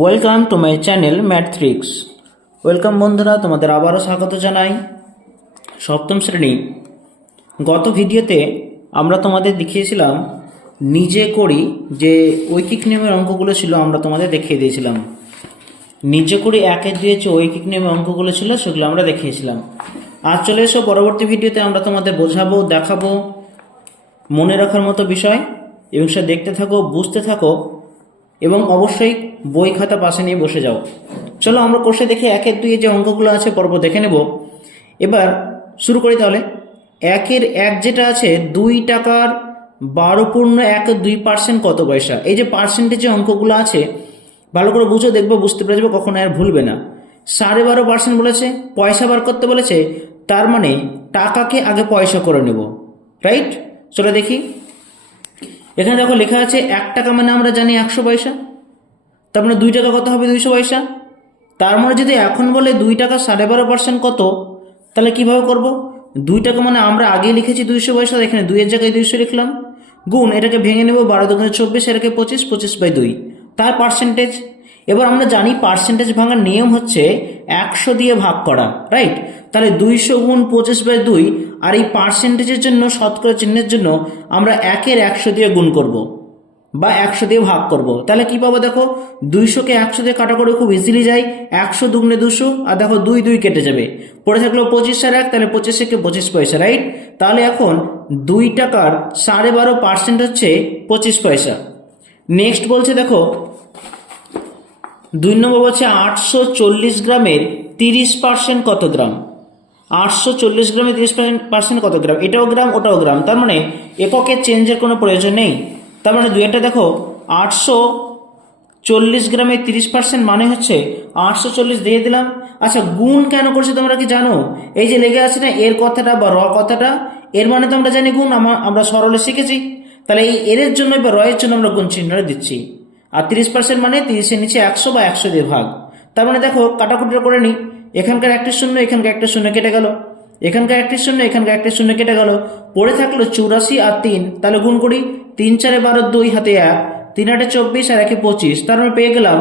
Welcome to my channel Mathtricks. Welcome বন্ধুরা, তোমাদের আবারও স্বাগত জানাই। সপ্তম শ্রেণী গত ভিডিওতে আমরা তোমাদের দেখিয়েছিলাম নিজে করি যে ঐকিক নিয়মের অঙ্কগুলো ছিল, আমরা তোমাদের দেখিয়ে দিয়েছিলাম। নিজে করি একের দুয়ে যে ঐকিক নিয়মের অঙ্কগুলো ছিল সেগুলো আমরা দেখিয়েছিলাম। আজ চলে এসো পরবর্তী ভিডিওতে আমরা তোমাদের বোঝাবো, দেখাবো, মনে রাখার মতো বিষয়, এবং সে দেখতে থাকো, বুঝতে থাকো, এবং অবশ্যই বই খাতা পাশে নিয়ে বসে যাও। চলো আমরা কোষে দেখে একের দুই যে অঙ্কগুলো আছে পর্ব দেখে নেব। এবার শুরু করি তাহলে। একের এক যেটা আছে 2 টাকার 12.12% কত পয়সা। এই যে পার্সেন্টেজে অঙ্কগুলো আছে ভালো করে বুঝো, দেখবো, বুঝতে পেরে যাবো, কখনো আর ভুলবে না। 12.5% বলেছে, পয়সা বার করতে বলেছে, তার মানে টাকাকে আগে পয়সা করে নেব, রাইট? চলো দেখি। এখানে দেখো লেখা আছে 1 টাকা মানে আমরা জানি 100 পয়সা, তার মানে 2 টাকা কত হবে 200 পয়সা। তার মানে যদি এখন বলে 2 টাকা 12.5% কত, তাহলে কিভাবে করব? 2 টাকা মানে আমরা আগে লিখেছি 200 পয়সা, এখানে 2 এর জায়গায় 200 লিখলাম, গুণ এটাকে ভেঙে নেব, 12 দুগুণে 24, এটাকে 25, 25/2 তার পার্সেন্টেজ। এবার আমরা জানি পার্সেন্টেজ ভাঙার নিয়ম হচ্ছে 100 দিয়ে ভাগ করা, রাইট? তাহলে 200 গুণ 25/2, আর এই পার্সেন্টেজের জন্য, শতকরা চিহ্নের জন্য আমরা 1-এর 100 দিয়ে গুণ করব বা 100 দিয়ে ভাগ করব। তাহলে কি পাবো দেখো, 200কে 100 দিয়ে কাটা করে খুব ইজিলি যায়, 100 দুগুণে 200, আর দেখো 2 2 কেটে যাবে, পড়ে থাকলো 25 আর 1, তাহলে 25 থেকে 25 পয়সা, রাইট? তাহলে এখন 2 টাকার 12.5% হচ্ছে 25 পয়সা। নেক্সট বলছে দেখো 2 নম্বর বলছে 840 গ্রামের 30% কত গ্রাম। 840 গ্রামে 30% কত গ্রাম, এটাও গ্রাম ওটাও গ্রাম, তার মানে এককে চেঞ্জের কোনো প্রয়োজন নেই। তার মানে দুইটা দেখো 840 গ্রামে 30% মানে হচ্ছে 840 দিয়ে দিলাম। আচ্ছা, গুণ কেন করছে তোমরা কি জানো? এই যে লেগে আছে না এর কথাটা বা র কথাটা, এর মানে তো আমরা জানি গুণ, আমরা সরলে শিখেছি। তাহলে এই এর জন্য বা র এর জন্য আমরা গুণ চিহ্নটা দিচ্ছি। আর 30% মানে 30-এর নিচে 100 বা 100 দিয়ে ভাগ। তার মানে দেখো কাটাকুটিটা করে নিই, এখানকার একটি শূন্য, এখানকার একটা শূন্য কেটে গেল, এখানকার একটি শূন্য, এখানকার একটা শূন্য কেটে গেল, পড়ে থাকলো 84 আর 3, তাহলে গুণ করি, 3 4 12, 2 হাতে 1, 3 8 24 আর 1 25, তার মানে পেয়ে গেলাম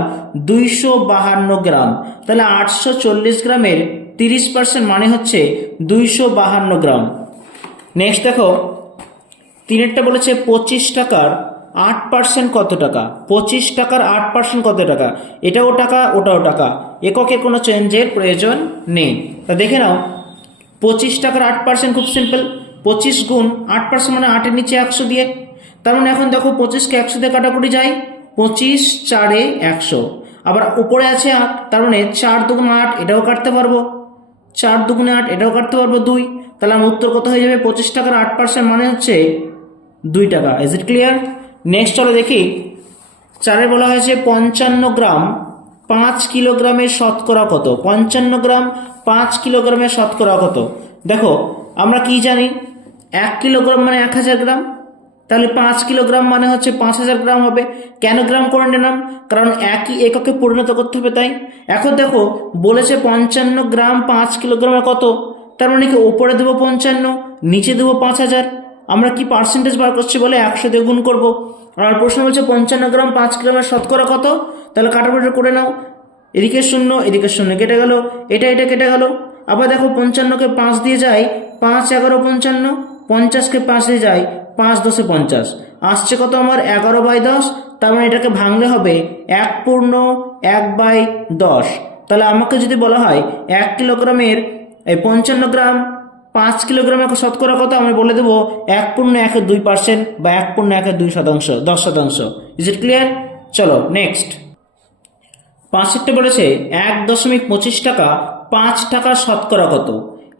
252 গ্রাম। তাহলে 840 গ্রামের 30% মানে হচ্ছে 252 গ্রাম। নেক্সট দেখো 3-এরটা বলেছে 25 টাকার 8% কত টাকা। 25 টাকার 8% কত টাকা, এটাও টাকা ওটাও টাকা, এককে কোনো চেঞ্জের প্রয়োজন নেই। তা দেখে নাও 25 টাকার 8% খুব সিম্পল, 25 গুণ 8% মানে 8-এর নিচে 100 দিয়ে। তার মানে এখন দেখো 25কে 100 দিয়ে কাটাকুটি যায়, 25 4 100, আবার উপরে আছে 8, তার মানে 4 দুগুণ 8, এটাও কাটতে পারবো, 4 দুগুণে 8, এটাও কাটতে পারবো 2। তাহলে আমার উত্তর কত হয়ে যাবে, 25 টাকার 8% মানে হচ্ছে 2 টাকা। Is it clear? নেক্সট চলো দেখি 4-এ বলা হয়েছে 55 গ্রাম 5 কিলোগ্রামের শতকরা কত। 55 গ্রাম 5 কিলোগ্রামের শতকরা কত। দেখো আমরা কি জানি, 1 কিলোগ্রাম মানে 1000 গ্রাম, তাহলে 5 কিলোগ্রাম মানে হচ্ছে 5000 গ্রাম হবে। কেন গ্রাম করে নিলাম? কারণ একই এককে পরিণত করতে হবে তাই। এখন দেখো বলেছে 55 গ্রাম 5 কিলোগ্রামে কত, তার মানে কি ওপরে দেবো 55, নিচে দেবো 5000। আমরা কি পার্সেন্টেজ বার করছি বলে 100 দিয়ে গুণ করবো। আর প্রশ্ন বলছে 55 গ্রাম 5 কিলোগ্রামের শতকরা কত, তাহলে কাটাকুটি করে নাও, এদিকে শূন্য এদিকে শূন্য কেটে গেল, এটা এটা কেটে গেল। আবার দেখো 55কে 5 দিয়ে যায়, 5 11 55, 50কে 5 দিয়ে যায়, 5 10 50, আসছে কত আমার 11/10। তার মানে এটাকে ভাঙলে হবে 1/10। তাহলে আমাকে যদি বলা হয় 1 কিলোগ্রামের এই 55 গ্রাম 5 কিলোগ্রামের শতকরা কত, আমি বলে দেবো 1/2% বা 1/2%, 10%। Is it clear? চলো নেক্সট 5-এরটা বলেছে 1.25 টাকা 5 টাকার শতকরা কত।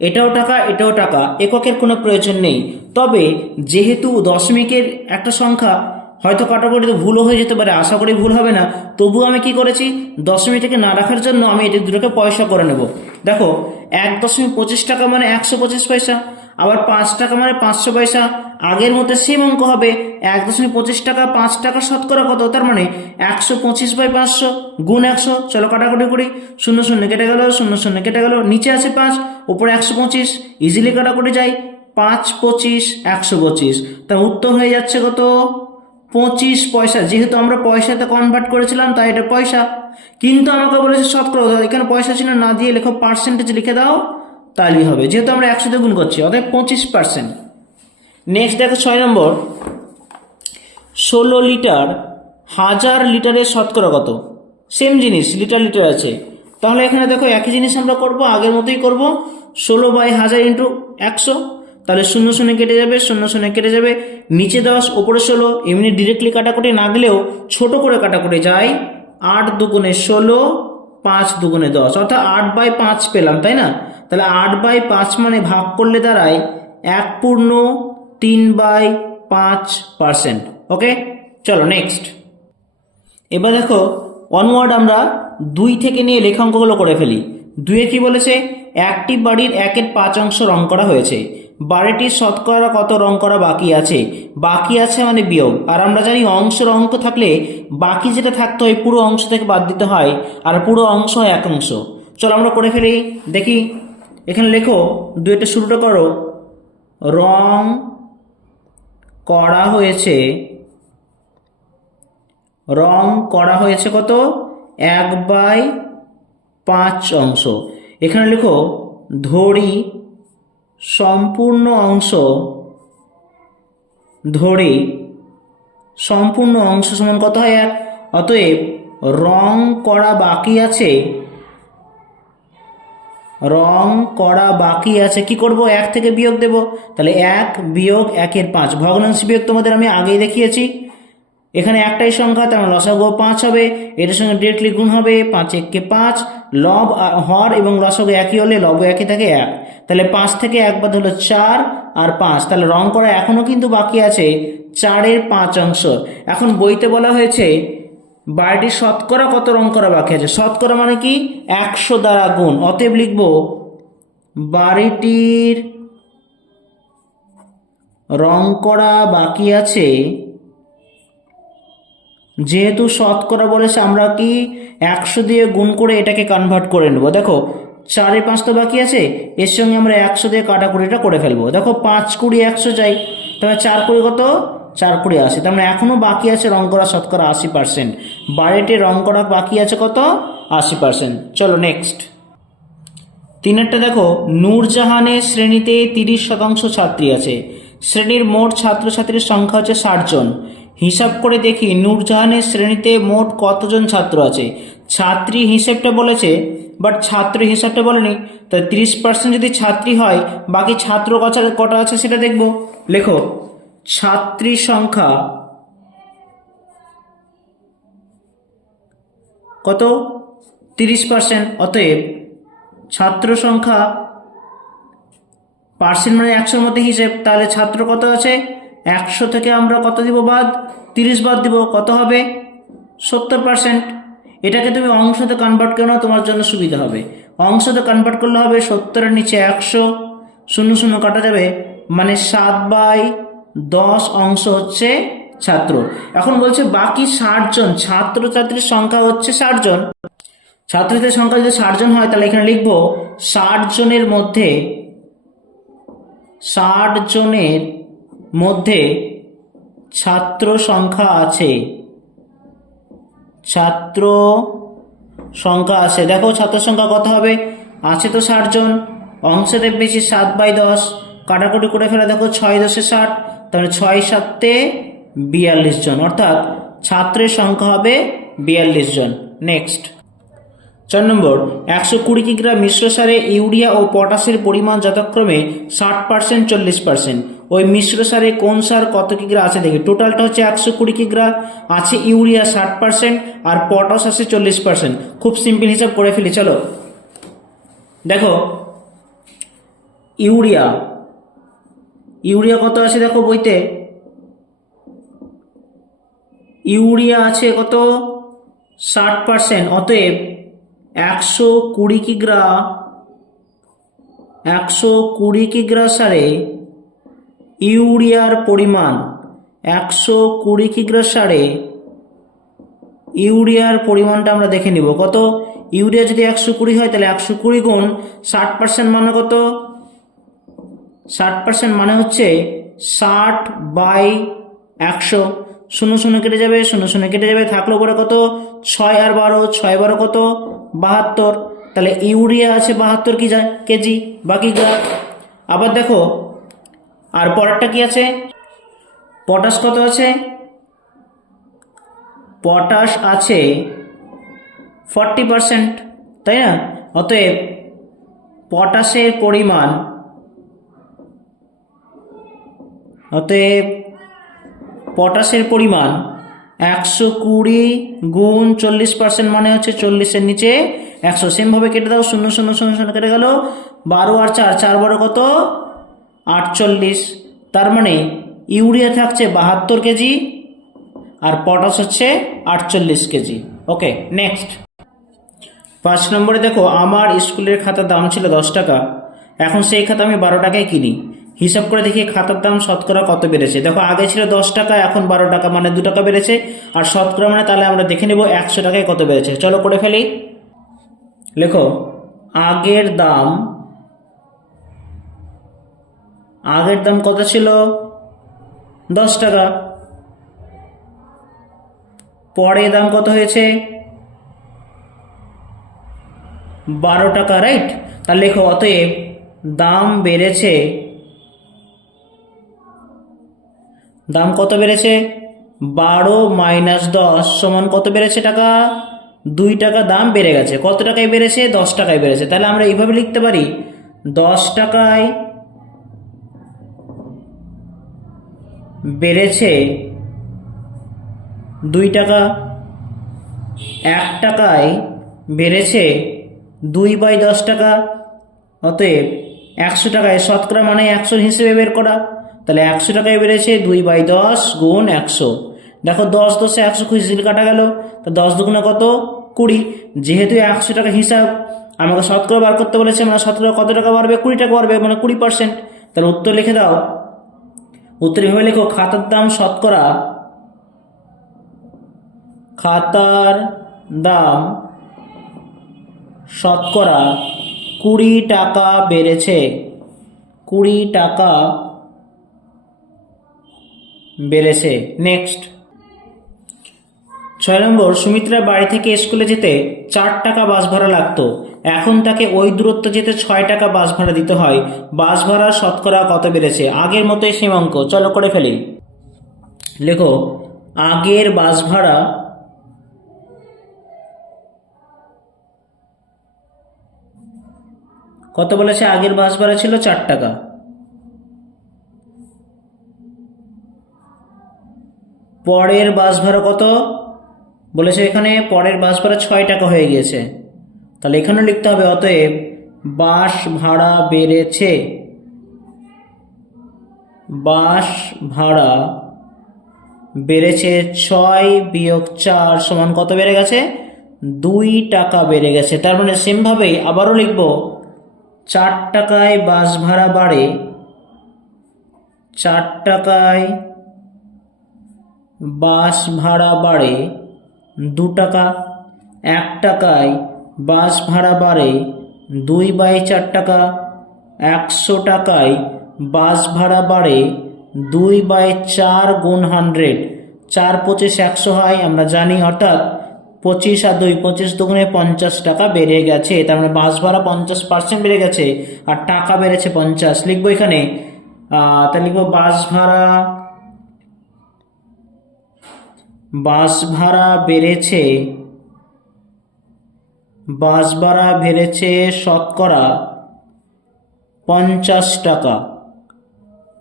এটাও টাকা এটাও টাকা, এককের কোনো প্রয়োজন নেই। তবে যেহেতু দশমিকের একটা সংখ্যা, হয়তো কাটাকুটিতে ভুলও হয়ে যেতে পারে, আশা করি ভুল হবে না, তবু আমি কি করেছি, দশমিকটাকে না রাখার জন্য আমি এটি দুটোকে পয়সা করে নেব। দেখো 1.25 টাকা মানে 125 পয়সা, আবার 5 টাকা মানে 500 পয়সা, আগের মতো সেম অঙ্ক হবে। 1.25 টাকা 5 টাকা শতকরা কত, তার মানে 125/500 গুণ 100। চলো কাটাকুটি করি, 0 0 কেটে গেল, 0 0 কেটে গেল, নিচে আছে 5, উপরে 125, ইজিলি কাটাকুটি যায়, 5 25 125। তার উত্তর হয়ে যাচ্ছে কত, 25 পয়সা। যেহেতু আমরা পয়সাতে কনভার্ট করেছিলাম তাই এটা পয়সা, কিন্তু আমাকে বলেছে শতকরা, এখানে পয়সা চিহ্ন না দিয়ে লেখো পার্সেন্টেজ লিখে দাও, তাহলেই হবে, যেহেতু আমরা 100 দিয়ে গুণ করছি, অতএব 25%। নেক্সট দেখো 6 নম্বর, 16 লিটার 1000 লিটারের শতকরা কত? সেম জিনিস, লিটার লিটার আছে, তাহলে এখানে দেখো একই জিনিস আমরা করব, আগের মতোই করব, 16/1000 ইন্টু 100, তাহলে 0 0 কেটে যাবে, 0 0 কেটে যাবে, নিচে 10 ওপরে 16, এমনি ডিরেক্টলি কাটাকুটি না গেলেও ছোট করে কাটাকুটি যায়, 8 দুগুণে 16, 5 দুগুণে 10, অর্থাৎ 8/5 পেলাম, তাই না? তাহলে 8/5 মানে ভাগ করলে দাঁড়ায় 1/3/5%। ওকে, চলো নেক্সট। এবার দেখো অনওয়ার্ড আমরা 2 থেকে নিয়ে লেখাঙ্কগুলো করে ফেলি। 2-এ কি বলেছে? একটি বাড়ির 1/5 রং করা হয়েছে, বাড়িটির শতকরা কত রং করা বাকি আছে? বাকি আছে মানে বিয়োগ, আর আমরা জানি অংশের অঙ্ক থাকলে বাকি যেটা থাকতে হয় পুরো অংশ থেকে বাদ দিতে হয়, আর পুরো অংশ হয় 1 অংশ। চলো আমরা করে ফেলি, দেখি। এখানে লেখো 2-টা শুরুটা করো, রং করা হয়েছে, রং করা হয়েছে কত? 1/5 অংশ। এখানে লেখো ধরি সম্পূর্ণ অংশ, ধরি সম্পূর্ণ অংশ সমান কত হয়? 1। অতএব রং করা বাকি আছে, রং করা বাকি আছে, কি করব? 1 থেকে বিয়োগ দেব, তাহলে 1 বিয়োগ 1/5, ভগ্নাংশ বিয়োগ তোমাদের আমি আগেই দেখিয়েছি। এখানে একটাই সংখ্যা, তার লসাগু 5 হবে, এটার সঙ্গে ডিরেক্টলি গুণ হবে, 5 1 5, লব হর এবং লসাগু একই হলে লব একই থাকে 1, তাহলে 5 থেকে 1 বাদ হলো 4 আর 5, তাহলে রং করা এখনো কিন্তু বাকি আছে 4/5 অংশ। এখন বইতে বলা হয়েছে বাড়িটির শতকরা কত রং করা বাকি আছে, শতকরা মানে কি? 100 দ্বারা গুণ, অতএব লিখব বাড়িটির রং করা বাকি আছে, যেহেতু শতকরা বলেছে আমরা কি 100 দিয়ে গুণ করে এটাকে কনভার্ট করে নেব। দেখো 4/5 তো বাকি আছে, এর সঙ্গে আমরা 100 দিয়ে কাটাকুটিটা করে ফেলবো। দেখো 5 20 100 চাই, তাহলে 4 20 কত? 4 20 80, তার মানে এখনো বাকি আছে রং করা শতকরা 80%। বাড়িটি রং করা বাকি আছে কত? 80%। চলো নেক্সট। 3-এরটা দেখো, নূরজাহানের শ্রেণীতে 30% ছাত্রী আছে, শ্রেণীর মোট ছাত্রছাত্রীর সংখ্যা হচ্ছে 60 জন। হিসাব করে দেখি নূরজাহানের শ্রেণীতে মোট কতজন ছাত্র আছে। ছাত্রী হিসেবটা বলেছে, বাট ছাত্র হিসাবটা বলেনি, তাই 30% যদি ছাত্রী হয়, বাকি ছাত্র কটা আছে সেটা দেখব। লেখো ছাত্রী সংখ্যা কত? 30%, অতএব ছাত্র সংখ্যা পার্সেন্ট মানে 100-র মধ্যে হিসেব, তাহলে ছাত্র কত আছে? 100 থেকে আমরা কত দিব বাদ? 30 বাদ দিব, কত হবে? 70%। এটাকে তুমি অংশতে কনভার্ট করে নাও, তোমার জন্য সুবিধা হবে। অংশতে কনভার্ট করলে হবে 70-এর নিচে 100, 0 0 কাটা যাবে, মানে 7/10 অংশ হচ্ছে ছাত্র। এখন বলছে বাকি 60 জন ছাত্রছাত্রীর সংখ্যা হচ্ছে 60 জন। ছাত্রছাত্রীর সংখ্যা যদি 60 জন হয়, তাহলে এখানে লিখবো 60 জনের মধ্যে, 60 জনের মধ্যে ছাত্র সংখ্যা আছে, ছাত্র সংখ্যা আছে। দেখো ছাত্র সংখ্যা কত হবে? আছে তো 60 জন, অংশতে বেশি 7/10, কাটাকুটি করে ফেলে, দেখো 6 10 60, তাহলে 6 7 42 জন, অর্থাৎ ছাত্রের সংখ্যা হবে 42 জন। নেক্সট 4 নম্বর, 120 কিগ্রা মিশ্র সারে ইউরিয়া ও পটাশের পরিমাণ যথাক্রমে 60% 40%। ওই মিশ্র সারে কোন সার কত কিগ্রা আছে দেখি। টোটালটা হচ্ছে 120 কিগ্রা, আছে ইউরিয়া 60% আর পটাশ আছে 40%। খুব সিম্পল হিসাব করে ফেলি, চলো। দেখো ইউরিয়া, ইউরিয়া কত আছে দেখো বইতে, ইউরিয়া আছে কত? 60%, অতএব 120 কিগ্রা, 120 কিগ্রা সারে ইউরিয়ার পরিমাণ, 120 কিগ্রা সারে ইউরিয়ার পরিমাণটা আমরা দেখে নিব কত। ইউরিয়া যদি 120 হয়, তাহলে 120 গুণ 60% মানে কত? 60% মানে হচ্ছে 60/100, শূন্য শূন্য কেটে যাবে, শূন্য শূন্য কেটে যাবে, থাকলো করে কত 6 আর 12, 6 12 কত 72। তাহলে ইউরিয়া আছে 72 কেজি, বাকি আবার দেখো আর পরেরটা কি আছে, পটাশ কত আছে, পটাশ আছে 40%, তাই না? অতএব পটাশের পরিমাণ, পটাশের পরিমাণ 120 গুণ 40% মানে হচ্ছে 40-এর নিচে 100। সেমভাবে কেটে দাও, শূন্য শূন্য শূন্য শূন্য কেটে গেল, 12 আর 4, 4 12 কত 48। তার মানে ইউরিয়া থাকছে 72 কেজি আর পটাশ হচ্ছে 48 কেজি। ওকে, নেক্সট 5 নম্বরে দেখো, আমার স্কুলের খাতার দাম ছিল 10 টাকা, এখন সেই খাতা আমি 12 টাকায় কিনি, হিসাব করে দেখি খাতার দাম শতকরা কত বেড়েছে। দেখো আগে ছিল 10 টাকা, এখন 12 টাকা, মানে 2 টাকা বেড়েছে, আর শতকরা মানে তাহলে আমরা দেখে নেব 100 টাকায় কত বেড়েছে। চলো করে ফেলি। লেখো আগের দাম কত ছিল 10 টাকা, পরে দাম কত হয়েছে 12 টাকা, রাইট? তাহলে লেখো অতএব দাম বেড়েছে, দাম কত বেড়েছে 12 মাইনাস 10 সমান কত বেড়েছে টাকা, 2 টাকা দাম বেড়ে গেছে। কত টাকায় বেড়েছে 10 টাকায় বেড়েছে। তাহলে আমরা এইভাবে লিখতে পারি 10 টাকায় বেড়েছে 2 টাকা, 1 টাকায় বেড়েছে 2/10 টাকা। অতএব 100 টাকায় শতকরা মানে 100 হিসেবে বের করা, তাহলে 100 টাকায় বেড়েছে 2/10 গুণ 100। দেখো 10 10 100 খুশি কাটা গেল, তো 10 দুগুণে কত 20। যেহেতু 100 টাকা হিসাব আমাকে শতকরা বার করতে বলেছে, মানে শতকরা কত টাকা বাড়বে 20 টাকা বাড়বে, মানে 20%। তাহলে উত্তর লিখে দাও। উত্তর এভাবে লেখো, খাতার দাম শতকরা, খাতার দাম শতকরা 20 টাকা বেড়েছে, 20 টাকা বেড়েছে। নেক্সট 6 নম্বর, সুমিত্রার বাড়ি থেকে স্কুলে যেতে 4 টাকা বাস ভাড়া লাগতো, এখন তাকে ওই দূরত্ব যেতে 6 টাকা বাস ভাড়া দিতে হয়, বাস ভাড়া শতকরা কত বেড়েছে? আগের মতোই সেম অঙ্ক, চলো করে ফেলি। লেখো আগের বাস ভাড়া কত বলেছে, আগের বাস ভাড়া ছিল 4 টাকা, পরের বাস ভাড়া কত বলেছে, এখানে পরের বাস ভাড়া 6 টাকা হয়ে গিয়েছে, তাহলে এখানে লিখতে হবে অতএব বাস ভাড়া বেড়েছে, বাস ভাড়া বেড়েছে 6 বিয়োগ 4 সমান কত বেড়ে গেছে 2 টাকা বেড়ে গেছে। তার মানে সেমভাবেই আবারও লিখব 4 টাকায় বাস ভাড়া বাড়ে, 4 টাকায় বাস ভাড়া বাড়ে 2 টাকা, 1 টাকায় বাস ভাড়া বাড়ে 2/4 টাকা, 100 টাকায় বাস ভাড়া বাড়ে 2/4 গুণ 100, 4 25 100 হয় আমরা জানি, অর্থাৎ 25 আর 2 25 দুগুণে 50 টাকা বেড়ে গেছে। তার মানে বাস ভাড়া 50% বেড়ে গেছে আর টাকা বেড়েছে 50। লিখবো এখানে তা লিখবো বাস ভাড়া বেড়েছে শতকরা 50 টাকা।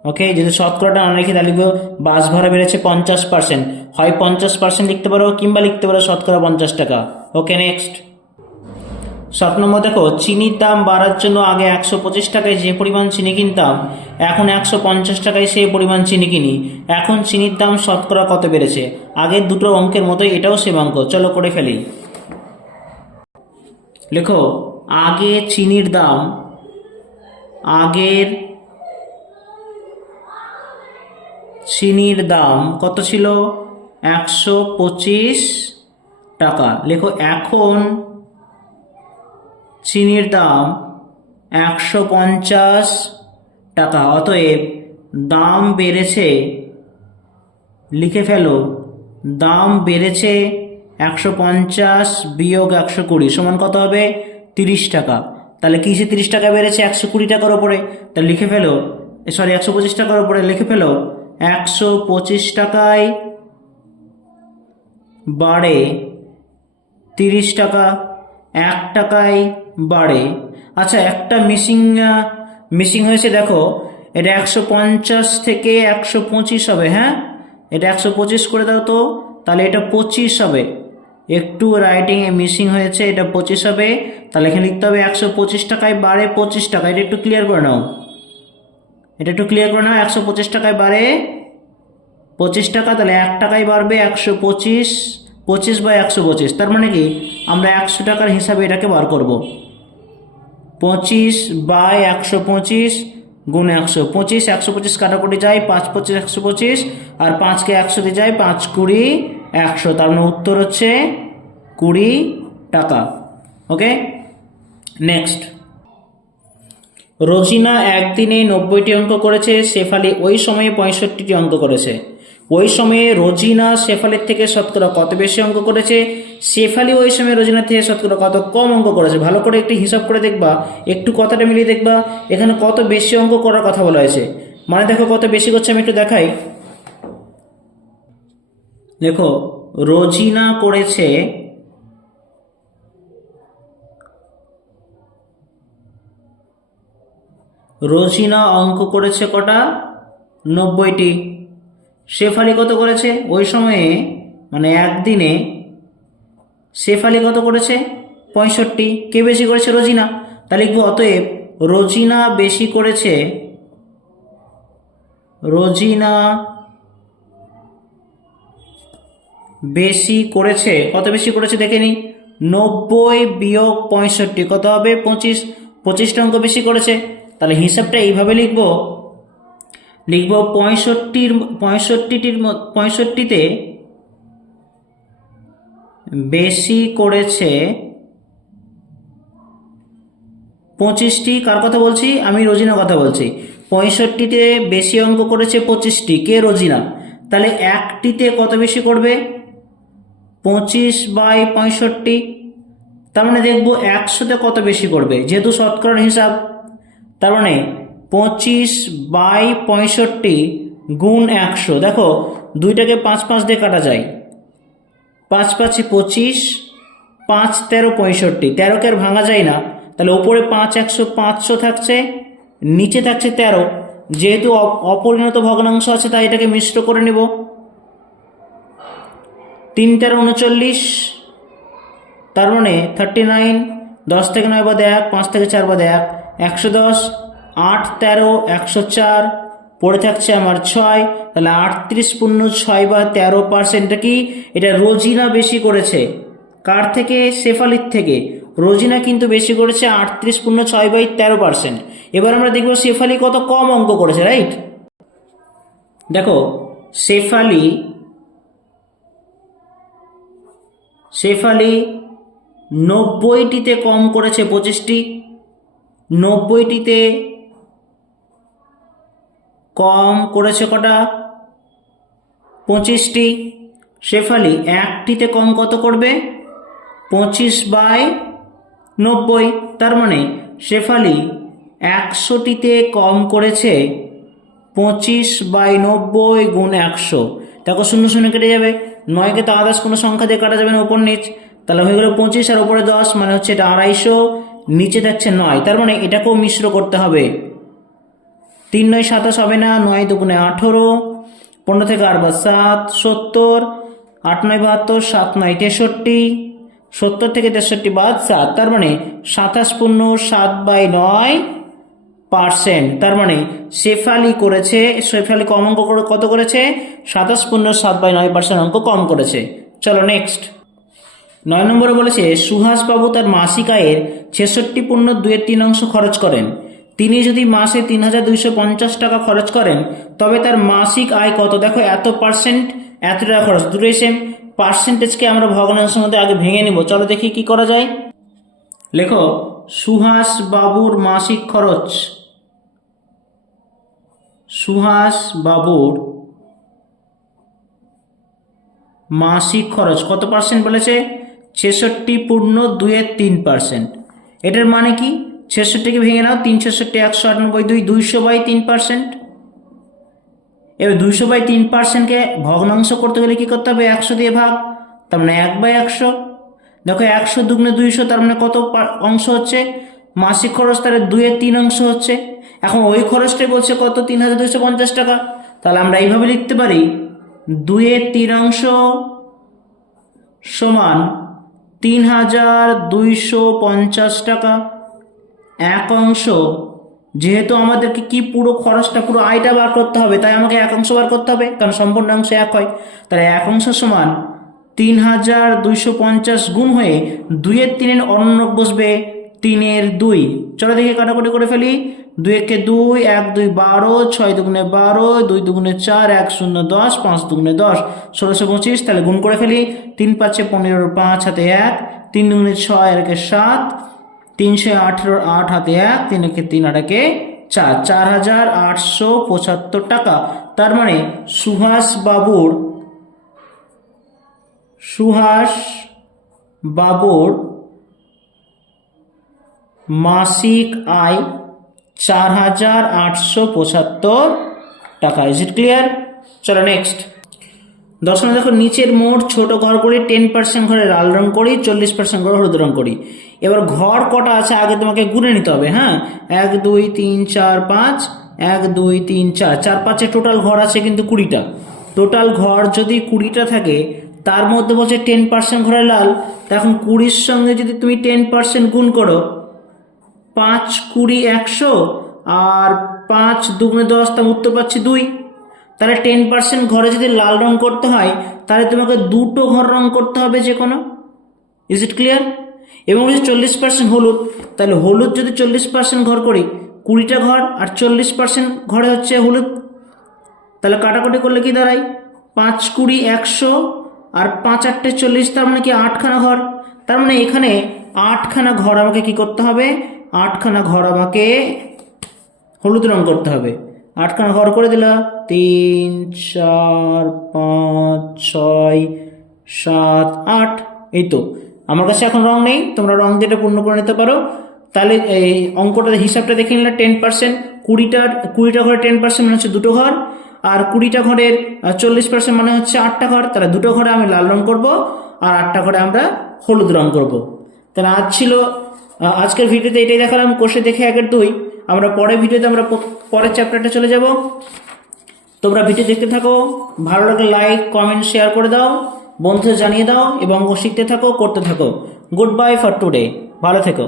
ওকে, যদি শতকরাটা না লিখি তাহলে লিখবো বাস ভাড়া বেড়েছে 50%, হয় 50% লিখতে পারো কিংবা লিখতে পারো শতকরা 50 টাকা। ওকে, নেক্সট 7 নম্বর দেখো, চিনির দাম বাড়ার জন্য আগে 125 টাকায় যে পরিমাণ চিনি কিনতাম, এখন 150 টাকায় সেই পরিমাণ চিনি কিনি, এখন চিনির দাম শতকরা কত বেড়েছে? আগের দুটো অঙ্কের মতোই এটাও সেম অঙ্ক, চলো করে ফেলি। লেখো আগে চিনির দাম, আগের চিনির দাম কত ছিল 125 টাকা। লেখো এখন চিনির দাম 150 টাকা, অতএব দাম বেড়েছে, লিখে ফেলো দাম বেড়েছে 150 বিয়োগ 120 সমান কত হবে? 30 টাকা। তাহলে কিসে 30 টাকা বেড়েছে? 120 টাকার ওপরে। তাহলে লিখে ফেলো, 125 টাকার ওপরে লিখে ফেলো 125 টাকায় বাড়ে 30 টাকা, 1 টাকায় বাড়ে। আচ্ছা, একটা মিসিং হয়েছে, দেখো এটা 150 থেকে 125 হবে। হ্যাঁ, এটা 125 করে দাও তো, তাহলে এটা 25 হবে। একটু রাইটিংয়ে মিসিং হয়েছে, এটা 25 হবে। তাহলে এখানে লিখতে হবে 125 টাকায় বাড়ে 25 টাকা। এটা একটু ক্লিয়ার করে নাও, 125 টাকায় বাড়ে 25 টাকা, তাহলে 1 টাকায় বাড়বে 125, 25/125। তার মানে কি আমরা 100 টাকার হিসাবে এটাকে বার করব। 25/125 গুণ 100, 25 125 কাটাকুটি যায়, 5 25 125, আর 5কে 100 দিয়ে যায়, 5 20 100। তার মানে উত্তর হচ্ছে 20 টাকা। ওকে, নেক্সট। রোজিনা একদিনে 90টি অঙ্ক করেছে, শেফালি ওই সময়ে 65টি অঙ্ক করেছে। ওই সময়ে রোজিনা শেফালির থেকে শতকরা কত বেশি অঙ্ক করেছে? শেফালি ওই সময় রোজিনার থেকে শতকরা কত কম অঙ্ক করেছে? ভালো করে একটু হিসাব করে দেখবা, একটু কথাটা মিলিয়ে দেখবা, এখানে কত বেশি অঙ্ক করার কথা বলা হয়েছে। মানে দেখো কত বেশি করছে, আমি একটু দেখাই। দেখো, রোজিনা করেছে রোজিনা অঙ্ক করেছে কটা? 90টি। শেফালি কত করেছে ওই সময়ে, মানে একদিনে শেফালি কত করেছে? 65। কে বেশি করেছে? রোজিনা। তাহলে লিখবো অতএব রোজিনা বেশি করেছে, রোজিনা বেশি করেছে। কত বেশি করেছে দেখে নি, 90 বিয়োগ 65 কত হবে? 25। 25টা অঙ্ক বেশি করেছে। তাহলে হিসাবটা এইভাবে লিখবো, 65তে বেশি করেছে 25টি। কার কথা বলছি? আমি রোজিনার কথা বলছি। 65তে বেশি অঙ্ক করেছে 25টি। কে? রোজিনা। তাহলে একটিতে কত বেশি করবে? 25/65। তার মানে দেখবো 100তে কত বেশি করবে, যেহেতু শতকরার হিসাব। তার মানে 25/65 গুণ 100। দেখো দুইটাকে 5 5 দিয়ে কাটা যায়, 5 5 25, 5 13 65। 13কে আর ভাঙা যায় না, তাহলে উপরে 5 100 500 থাকছে, নিচে থাকছে 13। যেহেতু অপরিণত ভগ্নাংশ আছে তাই এটাকে মিশ্র করে নেব। 3 13 39, তার মানে 39। 10 থেকে 9 বাদে 1, 5 থেকে 4 বাদে 1, 110। 8 13 104, পড়ে থাকছে আমার 6। তাহলে 38.6/13%। কি? এটা রোজিনা বেশি করেছে। কার থেকে? শেফালির থেকে। রোজিনা কিন্তু বেশি করেছে 38.6/13%। এবার আমরা দেখব শেফালি কত কম অঙ্ক করেছে, রাইট? দেখো শেফালি 90টিতে কম করেছে 25টি। 90টিতে কম করেছে কটা? 25টি। শেফালি একটিতে কম কত করবে? 25/90। তার মানে শেফালি 100টিতে কম করেছে 25/90 গুণ 100। দেখো 0 0 কেটে যাবে, 9কে তো আদার্স কোনো সংখ্যা দিয়ে কাটা যাবে না উপর নিচ। তাহলে হয়ে গেল 25 আর উপরে 10, মানে হচ্ছে এটা 250, নিচে থাকছে 9। তার মানে এটাকেও মিশ্র করতে হবে। 3 9 27 হবে না, 9 2 18, 15 থেকে 8 বার 7 70, 8 9 72, 7 9 63, 70 থেকে 63 বাদ 7, তার মানে 27.7/9%। তার মানে শেফালি কম অঙ্ক কত করেছে? 27.7/9% অঙ্ক কম করেছে। চলো নেক্সট। 9 নম্বরে বলেছে সুহাসবাবু তার মাসিক আয়ের 66.2/3 খরচ করেন। তিনি যদি মাসে 3250 টাকা খরচ করেন তবে তার মাসিক আয় কত? দেখো এত পার্সেন্ট, এত টাকা খরচ, দুটোই সেম। পার্সেন্টেজকে আমরা ভগ্নাংশের মধ্যে আগে ভেঙে নিব। চলো দেখি কি করা যায়। লেখো সুহাস বাবুর মাসিক খরচ। সুহাস বাবুর মাসিক খরচ কত পার্সেন্ট বলেছে? 66.2%। এটার মানে কি? 66কে ভেঙে নাও, 366, 198, 200/3%। এবার 200/3%কে ভগ্নাংশ করতে গেলে কি করতে হবে? 100 দিয়ে ভাগ, তার মানে 1/100। দেখো 100 দুগুণে 200, তার মানে কত অংশ হচ্ছে মাসিক খরচ? তাহলে 2/3 অংশ হচ্ছে। এখন ওই খরচটাই বলছে কত? 3250 টাকা। তাহলে আমরা এইভাবে লিখতে পারি 2/3 অংশ সমান 3250 টাকা। এক অংশ, যেহেতু আমাদেরকে কি পুরো খরচটা পুরো আয়টা বার করতে হবে, তাই আমাকে এক অংশ বার করতে হবে, কারণ সম্পূর্ণ অংশ এক হয়। তাহলে এক অংশ সমান 3250 গুণ হয়ে 2/3 অনন্য বসবে 3/2। চলো দেখি কাটাকুটি করে ফেলি। 2 2, 1 2 12, 6 দুগুণে 12, 2 দুগুণে 4, 1 0 10, 5 দুগুণে 10, 1625। তাহলে গুণ করে ফেলি। 3 5 15, 5 হাতে 1, 3 দুগুণে 6, 1 7, 318, 8 হাতে 1, 3 3 8 4, 4875 টাকা। তার মানে সুহাস বাবুর মাসিক আয় 4875 টাকা। Is it clear? চলো নেক্সট। দর্শন দেখো, নিচের মোট ছোট ঘর করি, 10% ঘরে লাল রং করি, 40% ঘরে হলুদ রং করি। এবার ঘর কটা আছে আগে তোমাকে গুনে নিতে হবে। হ্যাঁ, 1 2 3 4 5, 1 2 3 4, 4 5 টোটাল ঘর আছে কিন্তু 20টা। টোটাল ঘর যদি 20টা থাকে, তার মধ্যে বলছে 10% ঘরে লাল। এখন 20-র সঙ্গে যদি তুমি 10% গুণ করো, 5 20 100, আর 5 দুগুণে 10, তার উত্তর পাচ্ছি 2। তাহলে 10% ঘরে যদি লাল রং করতে হয়, তাহলে তোমাকে দুটো ঘর রং করতে হবে যে কোনো। Is it clear? এবং যদি 40% হলুদ, তাহলে হলুদ যদি 40% ঘর করি, 20টা ঘর, আর 40% ঘরে হচ্ছে হলুদ। তাহলে কাটাকুটি করলে কি দাঁড়ায়? 5 20 100, আর 5 8 40, তার মানে কি 8খানা ঘর। তার মানে এখানে 8খানা ঘর আমাকে কি করতে হবে? 8খানা ঘর আমাকে হলুদ রং করতে হবে। 8খানা ঘর করে দিলাম, 3 4 5 6 7 8। এই তো, আমার কাছে এখন রং নেই, তোমরা রং দিয়ে এটা পূর্ণ করে নিতে পারো। তাহলে এই অঙ্কটার হিসাবটা দেখে নিলে 10%, 20টা ঘরে 10% মানে হচ্ছে দুটো ঘর, আর 20টা ঘরের 40% মানে হচ্ছে 8টা ঘর। তাহলে দুটো ঘরে আমি লাল রং করব, আর 8টা ঘরে আমরা হলুদ রং করব। তাহলে আজকের ভিডিওতে এটাই দেখালাম, কোষে দেখে 1 2। আমরা পরের ভিডিওতে আমরা পরের চ্যাপ্টারটা চলে যাব। তোমরা ভিডিও দেখতে থাকো, ভালো লাগলে লাইক কমেন্ট শেয়ার করে দাও, বন্ধুদের জানিয়ে দাও, এবং শিখতে থাকো, করতে থাকো। গুড বাই ফর টুডে, ভালো থেকো।